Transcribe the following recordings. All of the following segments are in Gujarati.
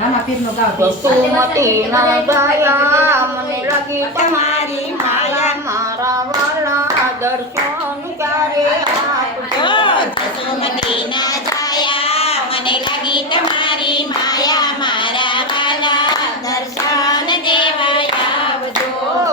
નાના પીરનો ગાવ વસુમતીના દયા મને લાગી તમારી માયા મારા વાલા દર્શન ક્યારે આપજો વસુમતીના દયા મને લાગી તમારી માયા મારા વાલા દર્શન દેવા આવજો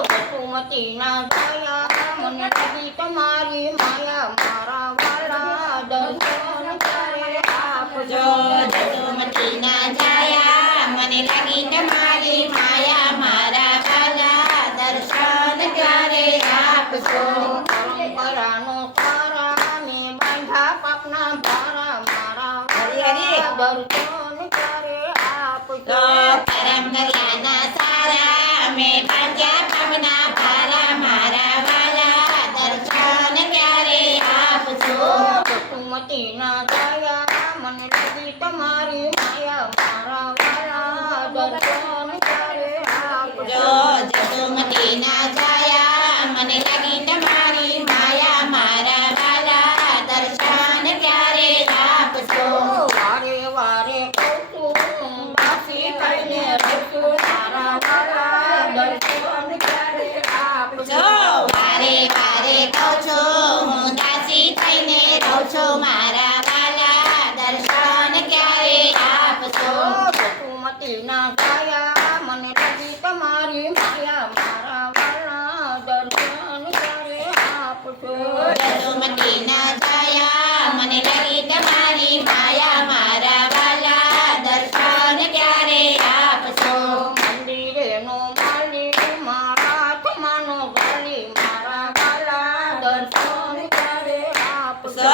વસુમતીના દયા મને લાગી તમારી માયા મારા વાલા દર્શન ક્યારે આપજો વસુમતીના દયા મને લાગી તમારી માયા મારા વાલા દર્શન ક્યારે આપજો પરંપરાનો તારા મેં બાંધા પાપના ભારા મારા વાલા દર્શન ક્યારે આપજો પરંપરાના સારા મેં બાંધ્યા પાપના ભારા મારા વાલા દર્શન ક્યારે આપજો વસુમતીના દયા મને લાગી તમારી માયા મારા વાલા દર્શન ક્યારે આપજો જસુમતીના દયા મને લાગી તમારી માયા મારા વાલા દર્શન ક્યારે આપજો વારે વારે કહું છું વાસી થઈને રહેશું મારા વાલા દર્શન ક્યારે આપજો વારે વારે કહું છું હું દાસી થઈને રહું છું મારા વાલા દર્શન ક્યારે આપજો વસુમતીના દયા મને લાગી તમારી માયા મારા વાલા દર્શન ક્યારે આપજો જસુમતીના દયા મને લાગી તમારી માયા મારા વાલા દર્શન ક્યારે આપજો મંદિરેનો માલી મારા આત્માનો ગાલી મારા વાલા દર્શન ક્યારે આપજો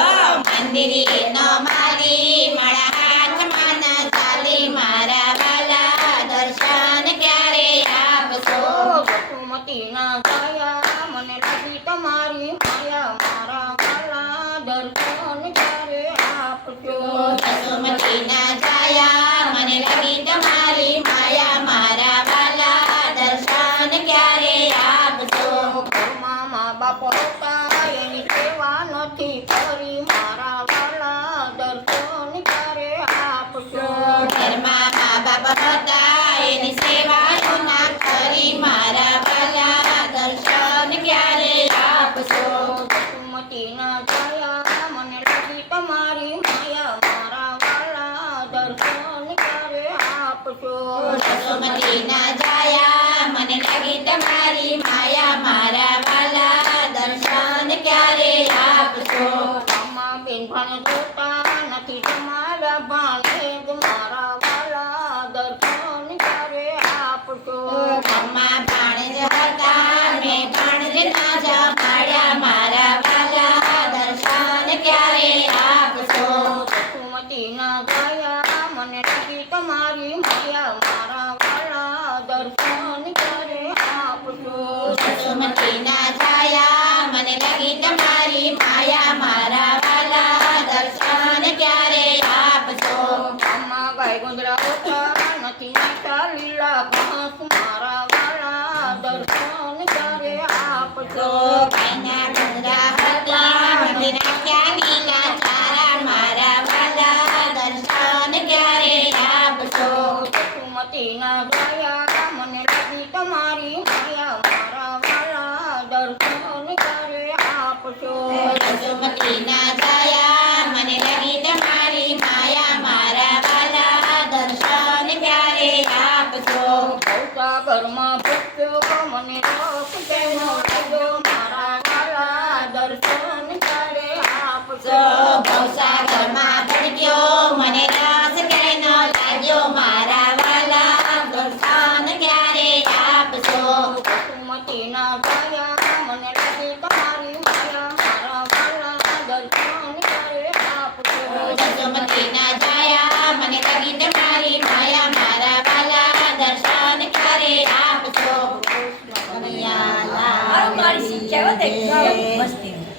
મંદિરનો માલી મારા હાથમાં ન ચાલી મારા વાલા દર્શન ક્યારે આપજો વસુમતીના દયા મને લાગી તમારી માયા મારા વાલા દર્શન ક્યારે આપજો જસુમતીના દયા મને લાગી તમારી માયા મારા વાલા દર્શન ક્યારે આપજો ઘરમાં મા બાપ હતા એની સેવા નથી કરી મારા વાલા દર્શન ક્યારે આપજો ઘરમાં મા બાપ હતા એની સેવા ના કરી મારા વાલા દર્શન ક્યારે આપજો વસુમતીના દયા મને લાગી તમારી માયા મારા વાલા દર્શન ક્યારે આપજો જસુમતીના દયા મને લાગી તમારી માયા મારા વાલા દર્શન ક્યારે આપજો આમાં બેન ભાણે જોતા નથી તમારા ભાણે જ મારા વાલા દર્શન ક્યારે આપજો ઘરમાં ભાણેજ હતા મેં ભાણેજ ના જમાડ્યા મારા વાલા દર્શન ક્યારે આપજો વસુમતીના દયા મને લાગી તમારી માયા મારા વાલા દર્શન ક્યારે આપજો જસુમતીના દયા મને લાગી તમારી માયા મારા વાલા દર્શન ક્યારે આપજો આમાં ગાય ગોંદરા હોતા નથી મીઠા લીલા ઘાસ મારા વાલા દર્શન ક્યારે આપજો ગાયના ગંદરા હતા મને નાખ્યા લીલા ચારા મારા વાલા દર્શન ક્યારે આપજો વસુમતીના દયા મને લાગી તમારી માયા મારા વાલા દર્શન ક્યારે આપજો જસુમતીના દયા મને લાગી તમારી માયા મારા વાલા દર્શન ક્યારે આપજો ઘરમાં ભૂખ્યો મને રોક તેનો લાગ્યો મારા વાલા દર્શન ક્યારે આપજો ભવસાગરમાં ભટક્યો મને રસ ક્યાંય ન લાગ્યો મારા વાલા દર્શન ક્યારે આપજો વસુમતીના દયા